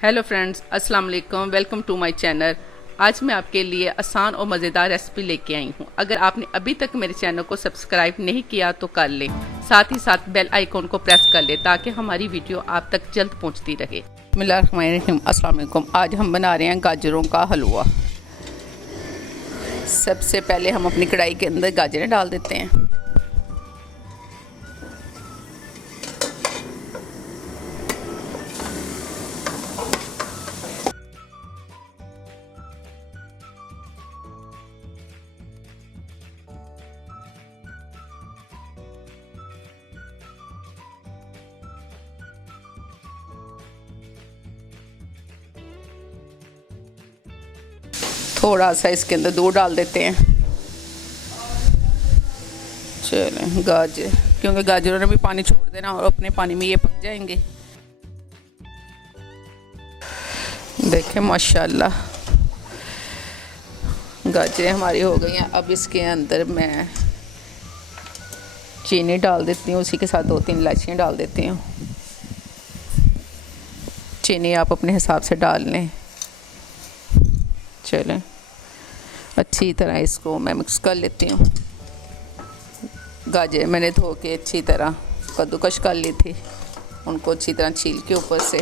Hello friends, अस्सलाम वालेकुम। Welcome to my channel. आज मैं आपके लिए आसान और मज़ेदार रेसिपी लेके आई हूँ। अगर आपने अभी तक मेरे चैनल को सब्सक्राइब नहीं किया तो कर लें, साथ ही साथ बेल आइकॉन को प्रेस कर लें ताकि हमारी वीडियो आप तक जल्द पहुँचती रहे। बिस्मिल्लाहिर्रहमानिर्रहीम। अस्सलाम वालेकुम। आज हम बना रहे हैं गाजरों का हलवा। सबसे पहले हम अपनी कढ़ाई के अंदर गाजरें डाल देते हैं। थोड़ा सा इसके अंदर दूध डाल देते हैं। चलें, गाजर, क्योंकि गाजरों ने भी पानी छोड़ देना और अपने पानी में ये पक जाएंगे। देखें माशाल्लाह गाजरें हमारी हो गई हैं। अब इसके अंदर मैं चीनी डाल देती हूँ, उसी के साथ 2-3 इलायचियाँ डाल देती हूँ। चीनी आप अपने हिसाब से डाल लें। चलें, अच्छी तरह इसको मैं मिक्स कर लेती हूँ। गाजर मैंने धो के अच्छी तरह कद्दूकश कर ली थी, उनको अच्छी तरह छील के ऊपर से।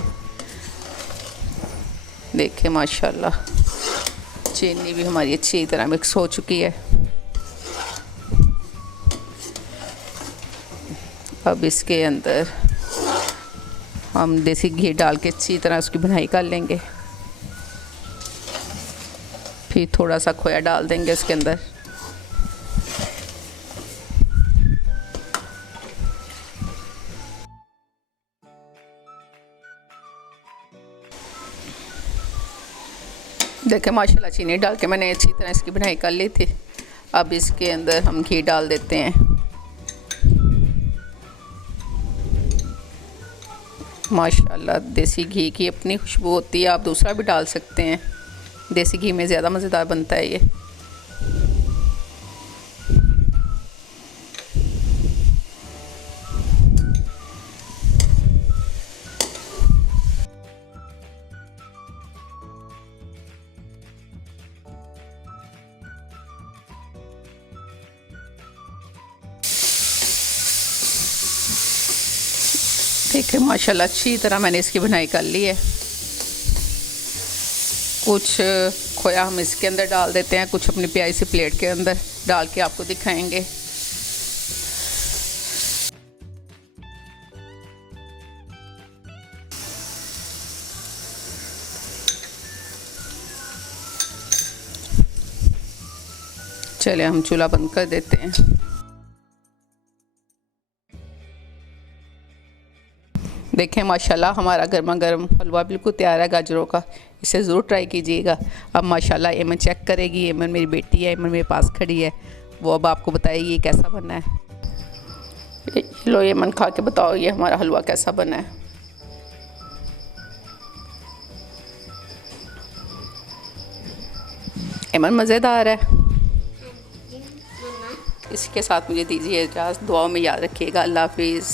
देखें माशाल्लाह चीनी भी हमारी अच्छी तरह मिक्स हो चुकी है। अब इसके अंदर हम देसी घी डाल के अच्छी तरह उसकी भुनाई कर लेंगे। फिर थोड़ा सा खोया डाल देंगे इसके अंदर। देखें माशाल्लाह चीनी डाल के मैंने अच्छी तरह इसकी भुनाई कर ली थी। अब इसके अंदर हम घी डाल देते हैं। माशाल्लाह देसी घी की अपनी खुशबू होती है, आप दूसरा भी डाल सकते हैं। देसी घी में ज़्यादा मज़ेदार बनता है ये। ठीक है माशाल्लाह अच्छी तरह मैंने इसकी भुनाई कर ली है। कुछ खोया हम इसके अंदर डाल देते हैं, कुछ अपनी प्यारी सी प्लेट के अंदर डाल के आपको दिखाएंगे। चलिए हम चूल्हा बंद कर देते हैं। देखें माशाल्लाह हमारा गर्मा गर्म हलवा बिल्कुल तैयार है गाजरों का। इसे ज़रूर ट्राई कीजिएगा। अब माशाल्लाह एमन चेक करेगी। एमन मेरी बेटी है, एमन मेरे पास खड़ी है, वो अब आपको बताएगी ये कैसा बना है। लो एमन खा के बताओ ये हमारा हलवा कैसा बना है। एमन मज़ेदार है। इसके साथ मुझे दीजिए इजाज़त। दुआओं में याद रखिएगा। अल्लाह हाफिज़।